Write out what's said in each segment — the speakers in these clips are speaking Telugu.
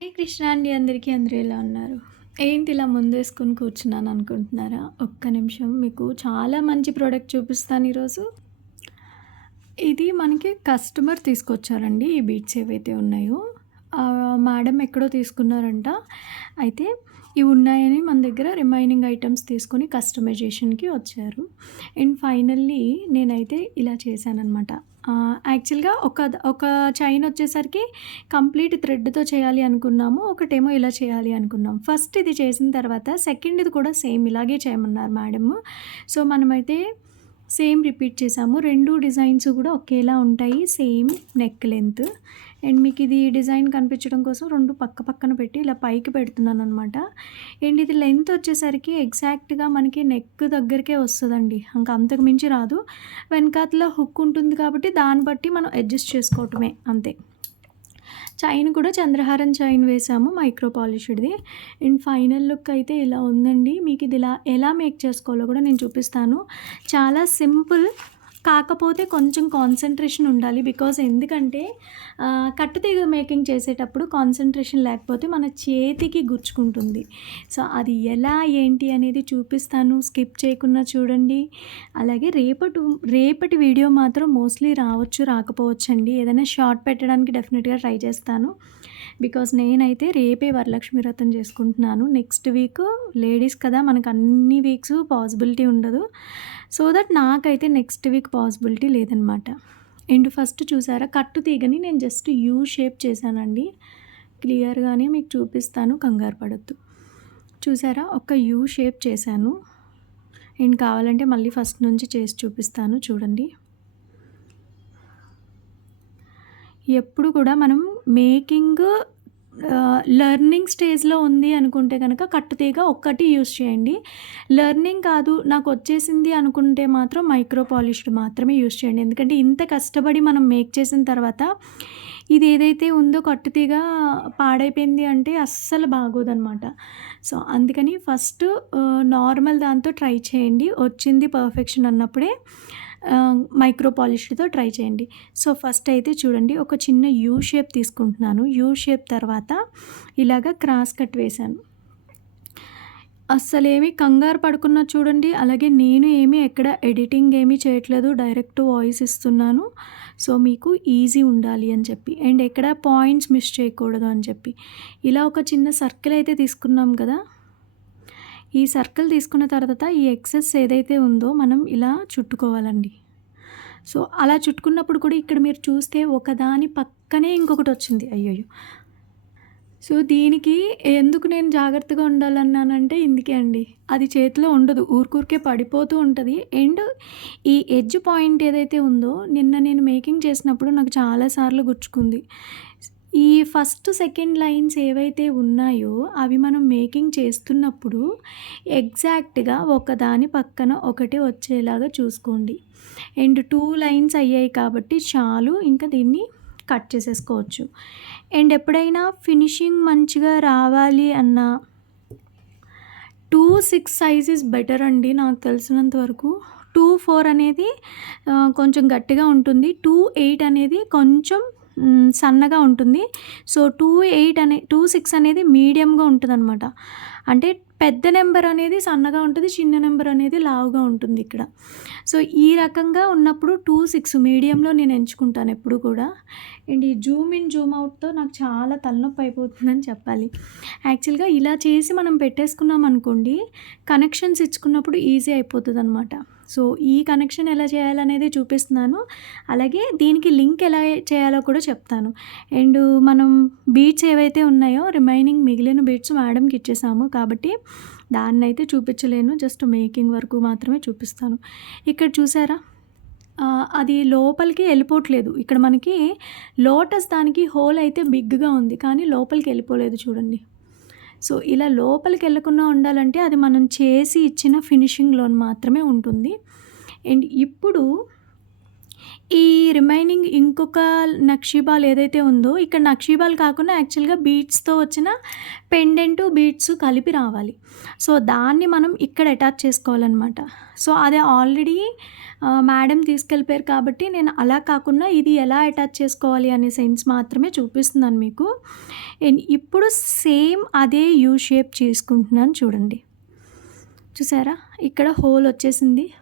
హరే కృష్ణ అండి అందరికీ అందరూ ఎలా ఉన్నారు? ఏంటి ఇలా ముందేసుకొని కూర్చున్నాను అనుకుంటున్నారా? ఒక్క నిమిషం మీకు చాలా మంచి ప్రోడక్ట్ చూపిస్తాను ఈరోజు. ఇది మనకి కస్టమర్ తీసుకొచ్చారండి ఈ బీట్స్ ఏవైతే ఉన్నాయో. మేడం ఎక్కడో తీసుకున్నారంట. అయితే ఇవి ఉన్నాయని మన దగ్గర రిమైనింగ్ ఐటమ్స్ తీసుకొని కస్టమైజేషన్కి వచ్చారు. అండ్ ఫైనల్లీ నేనైతే ఇలా చేశానమాట యాక్చువల్గా ఒక ఒక చైన్ వచ్చేసరికి కంప్లీట్ థ్రెడ్తో చేయాలి అనుకున్నాము ఒకటేమో ఇలా చేయాలి అనుకున్నాం. ఫస్ట్ ఇది చేసిన తర్వాత సెకండ్ ఇది కూడా సేమ్ ఇలాగే చేయమన్నారు మేడమ్. సో మనమైతే సేమ్ రిపీట్ చేసాము రెండు డిజైన్స్ కూడా ఒకేలా ఉంటాయి సేమ్ నెక్ లెంత్. అండ్ మీకు ఇది డిజైన్ కనిపించడం కోసం రెండు పక్క పక్కన పెట్టి ఇలా పైకి పెడుతున్నాను అనమాట అండ్ ఇది లెంత్ వచ్చేసరికి ఎగ్జాక్ట్గా మనకి నెక్ దగ్గరికే వస్తుందండి. ఇంకా అంతకు మించి రాదు. వెనకాతల హుక్ ఉంటుంది కాబట్టి దాన్ని బట్టి మనం అడ్జస్ట్ చేసుకోవటమే అంతే. చైన్ కూడా చంద్రహారం చైన్ వేసాము మైక్రో పాలిష్డ్ది. అండ్ ఫైనల్ లుక్ అయితే ఇలా ఉందండి. మీకు ఇది ఇలా ఎలా మేక్ చేసుకోవాలో కూడా నేను చూపిస్తాను. చాలా సింపుల్ కాకపోతే కొంచెం కాన్సన్ట్రేషన్ ఉండాలి. బికాజ్ ఎందుకంటే కట్టుతీగ మేకింగ్ చేసేటప్పుడు కాన్సన్ట్రేషన్ లేకపోతే మన చేతికి గుచ్చుకుంటుంది. సో అది ఎలా ఏంటి అనేది చూపిస్తాను. స్కిప్ చేయకుండా చూడండి. అలాగే రేపటి రేపటి వీడియో మాత్రం మోస్ట్లీ రావచ్చు రాకపోవచ్చు అండి ఏదైనా షార్ట్ పెట్టడానికి డెఫినెట్గా ట్రై చేస్తాను. బికాస్ నేనైతే రేపే వరలక్ష్మి వ్రతం చేసుకుంటున్నాను. నెక్స్ట్ వీక్ లేడీస్ కదా మనకు అన్ని వీక్స్ పాసిబిలిటీ ఉండదు. సో దట్ నాకైతే నెక్స్ట్ వీక్ పాసిబిలిటీ లేదనమాట అండ్ ఫస్ట్ చూసారా కట్టు తీగని నేను జస్ట్ యూ షేప్ చేశానండి. క్లియర్గానే మీకు చూపిస్తాను కంగారు పడద్దు. చూసారా ఒక యూ షేప్ చేశాను. అండ్ కావాలంటే మళ్ళీ ఫస్ట్ నుంచి చేసి చూపిస్తాను చూడండి. ఎప్పుడు కూడా మనం మేకింగ్ లెర్నింగ్ స్టేజ్లో ఉంది అనుకుంటే కనుక కట్టుతీగ ఒక్కటి యూస్ చేయండి. లెర్నింగ్ కాదు నాకు వచ్చేసింది అనుకుంటే మాత్రం మైక్రో పాలిష్డ్ మాత్రమే యూస్ చేయండి. ఎందుకంటే ఇంత కష్టపడి మనం మేక్ చేసిన తర్వాత ఇది ఏదైతే ఉందో కట్టుతీగ పాడైపోయింది అంటే అస్సలు బాగోదనమాట. సో అందుకని ఫస్ట్ నార్మల్ దాంతో ట్రై చేయండి. వచ్చింది పర్ఫెక్షన్ అన్నప్పుడే. మైక్రో పాలిష్డ్తో ట్రై చేయండి. సో ఫస్ట్ అయితే చూడండి ఒక చిన్న యూ షేప్ తీసుకుంటున్నాను. యూ షేప్ తర్వాత ఇలాగ క్రాస్ కట్ వేశాను. అస్సలేమి కంగారు పడుకున్నా చూడండి అలాగే నేను ఏమీ ఎక్కడ ఎడిటింగ్ ఏమీ చేయట్లేదు డైరెక్ట్ వాయిస్ ఇస్తున్నాను. సో మీకు ఈజీ ఉండాలి అని చెప్పి అండ్ ఎక్కడ పాయింట్స్ మిస్ చేయకూడదు అని చెప్పి. ఇలా ఒక చిన్న సర్కిల్ అయితే తీసుకున్నాం కదా. ఈ సర్కిల్ తీసుకున్న తర్వాత ఈ ఎక్సెస్ ఏదైతే ఉందో మనం ఇలా చుట్టుకోవాలండి. సో అలా చుట్టుకున్నప్పుడు కూడా ఇక్కడ మీరు చూస్తే ఒకదాని పక్కనే ఇంకొకటి వచ్చింది. అయ్యయ్యో! సో దీనికి ఎందుకు నేను జాగ్రత్తగా ఉండాలన్నానంటే ఇందుకే అండి. అది చేతిలో ఉండదు ఊరికూరికే పడిపోతూ ఉంటుంది. అండ్ ఈ ఎడ్జ్ పాయింట్ ఏదైతే ఉందో నిన్న నేను మేకింగ్ చేసినప్పుడు నాకు చాలాసార్లు గుచ్చుకుంది. ఈ ఫస్ట్ సెకండ్ లైన్స్ ఏవైతే ఉన్నాయో అవి మనం మేకింగ్ చేస్తున్నప్పుడు ఎగ్జాక్ట్గా ఒకదాని పక్కన ఒకటి వచ్చేలాగా చూసుకోండి. అండ్ టూ లైన్స్ అయ్యాయి కాబట్టి చాలు ఇంకా దీన్ని కట్ చేసేసుకోవచ్చు. అండ్ ఎప్పుడైనా ఫినిషింగ్ మంచిగా రావాలి అన్నా two six size is better అండి నాకు తెలిసినంత వరకు. టూ ఫోర్ అనేది కొంచెం గట్టిగా ఉంటుంది. టూ ఎయిట్ అనేది కొంచెం సన్నగా ఉంటుంది. సో టూ ఎయిట్ అనే టూ సిక్స్ అనేది మీడియంగా ఉంటుందన్నమాట. అంటే పెద్ద నెంబర్ అనేది సన్నగా ఉంటుంది చిన్న నెంబర్ అనేది లావుగా ఉంటుంది ఇక్కడ. సో ఈ రకంగా ఉన్నప్పుడు టూ సిక్స్ మీడియంలో నేను ఎంచుకుంటాను ఎప్పుడు కూడా. అండ్ ఈ జూమ్ ఇన్ జూమ్ అవుట్తో నాకు చాలా తలనొప్పి అయిపోతుందని చెప్పాలి. యాక్చువల్గా ఇలా చేసి మనం పెట్టేసుకున్నాం అనుకోండి కనెక్షన్స్ ఇచ్చుకున్నప్పుడు ఈజీ అయిపోతుంది అనమాట సో ఈ కనెక్షన్ ఎలా చేయాలనేది చూపిస్తున్నాను. అలాగే దీనికి లింక్ ఎలా చేయాలో కూడా చెప్తాను. అండ్ మనం బీట్స్ ఏవైతే ఉన్నాయో రిమైనింగ్ మిగిలిన బీట్స్ మేడంకి ఇచ్చేసాము కాబట్టి దాన్ని అయితే చూపించలేను. జస్ట్ మేకింగ్ వరకు మాత్రమే చూపిస్తాను. ఇక్కడ చూసారా? అది లోపలికి వెళ్ళిపోవట్లేదు. ఇక్కడ మనకి లోటస్ దానికి హోల్ అయితే బిగ్గా ఉంది. కానీ లోపలికి వెళ్ళిపోలేదు చూడండి. సో ఇలా లోపలికి వెళ్ళకుండా ఉండాలంటే అది మనం చేసి ఇచ్చిన ఫినిషింగ్ లోన్ మాత్రమే ఉంటుంది. అండ్ ఇప్పుడు ఈ రిమైనింగ్ ఇంకొక నక్షీబాల్ ఏదైతే ఉందో ఇక్కడ నక్షీబాల్ కాకుండా యాక్చువల్‌గా బీట్స్తో వచ్చిన పెండెంటు, బీట్స్ కలిపి రావాలి. సో, దాన్ని మనం ఇక్కడ అటాచ్ చేసుకోవాలనమాట. సో, అది ఆల్రెడీ మేడం తీసుకెళ్ళిపోయారు కాబట్టి నేను అలా కాకుండా ఇది ఎలా అటాచ్ చేసుకోవాలి అనే సెన్స్ మాత్రమే చూపిస్తున్నాను మీకు. ఇప్పుడు సేమ్ అదే యూ షేప్ చేసుకుంటున్నాను చూడండి. చూసారా? ఇక్కడ హోల్ వచ్చేసింది.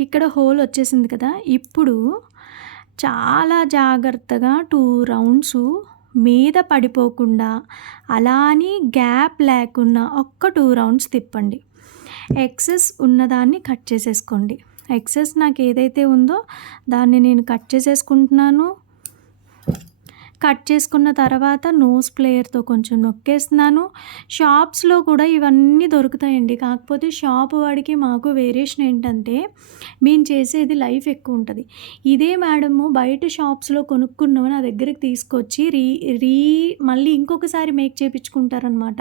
ఇక్కడ హోల్ వచ్చేసింది కదా! ఇప్పుడు చాలా జాగ్రత్తగా టూ రౌండ్స్ మీద పడిపోకుండా అలా అని గ్యాప్ లేకుండా ఒక్క టూ రౌండ్స్ తిప్పండి. ఎక్సెస్ ఉన్నదాన్ని కట్ చేసేసుకోండి. ఎక్సెస్ నాకు ఏదైతే ఉందో దాన్ని నేను కట్ చేసేసుకుంటున్నాను. కట్ చేసుకున్న తర్వాత నోస్ ప్లేయర్‌తో కొంచెం నొక్కేస్తున్నాను. షాప్స్‌లో కూడా ఇవన్నీ దొరుకుతాయండి. కాకపోతే షాప్ వాడికి మాకు వేరియేషన్ ఏంటంటే మేము చేసేది లైఫ్ ఎక్కువ ఉంటుంది ఇదే మేడము బయట షాప్స్‌లో కొనుక్కున్నవి నా దగ్గరికి తీసుకొచ్చి రీ రీ మళ్ళీ ఇంకొకసారి మేక్ చేపించుకుంటారనమాట.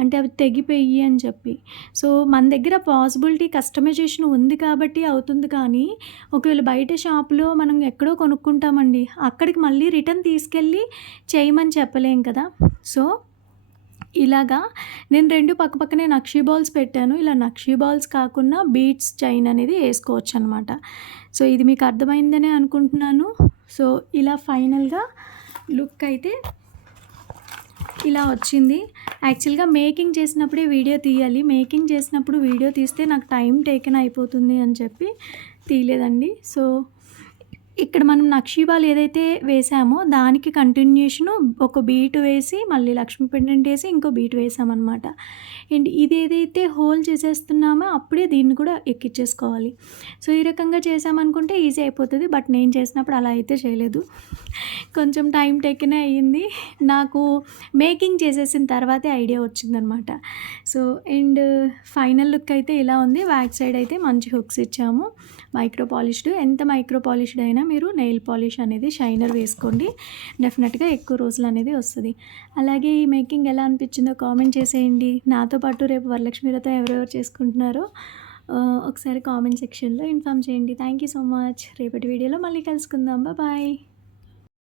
అంటే అవి తెగిపోయి అని చెప్పి. సో, మన దగ్గర పాసిబిలిటీ కస్టమైజేషన్ ఉంది కాబట్టి అవుతుంది కానీ, ఒకవేళ బయట షాప్‌లో మనం ఎక్కడో కొనుక్కుంటామండి. అక్కడికి మళ్ళీ రిటర్న్ తీసుకెళ్ళి చేయమని చెప్పలేం కదా! సో, ఇలాగా నేను రెండు పక్క పక్కనే నక్షీ బాల్స్ పెట్టాను. ఇలా నక్షీ బాల్స్ కాకుండా బీట్స్ చైన్ అనేది వేసుకోవచ్చు అనమాట సో, ఇది మీకు అర్థమైందనే అనుకుంటున్నాను. సో, ఇలా ఫైనల్‌గా లుక్ అయితే ఇలా వచ్చింది. యాక్చువల్‌గా మేకింగ్ చేసినప్పుడే వీడియో తీయాలి. మేకింగ్ చేసినప్పుడు వీడియో తీస్తే నాకు టైం టేకెన్ అయిపోతుంది అని చెప్పి తీయలేదండి. సో, ఇక్కడ మనం నక్షీబాలు ఏదైతే వేసామో దానికి కంటిన్యూషను ఒక బీట్ వేసి మళ్ళీ లక్ష్మీ పెండెంట్ వేసి ఇంకో బీట్ వేసామనమాట. అండ్ ఇదేదైతే హోల్ చేసేస్తున్నామో అప్పుడే దీన్ని కూడా ఎక్కించేసుకోవాలి. సో, ఈ రకంగా చేసామనుకుంటే ఈజీ అయిపోతుంది బట్ నేను చేసినప్పుడు అలా అయితే చేయలేదు. కొంచెం టైం టెక్కిన అయ్యింది. నాకు మేకింగ్ చేసేసిన తర్వాతే ఐడియా వచ్చిందనమాట. సో, అండ్ ఫైనల్ లుక్ అయితే ఇలా ఉంది. బ్యాక్ సైడ్ అయితే మంచి హుక్స్ ఇచ్చాము. Micro polished. ఎంత మైక్రో పాలిష్డ్ అయినా మీరు నెయిల్ పాలిష్ అనేది షైనర్ వేసుకోండి. డెఫినెట్‌గా ఎక్కువ రోజులు అనేది వస్తుంది అలాగే ఈ మేకింగ్ ఎలా అనిపించిందో కామెంట్ చేసేయండి. నాతో పాటు రేపు వరలక్ష్మి వ్రతం ఎవరెవరు చేసుకుంటున్నారో ఒకసారి కామెంట్ సెక్షన్‌లో ఇన్ఫార్మ్ చేయండి. Thank you so much. రేపటి వీడియోలో మళ్ళీ కలుసుకుందాం. బాయ్.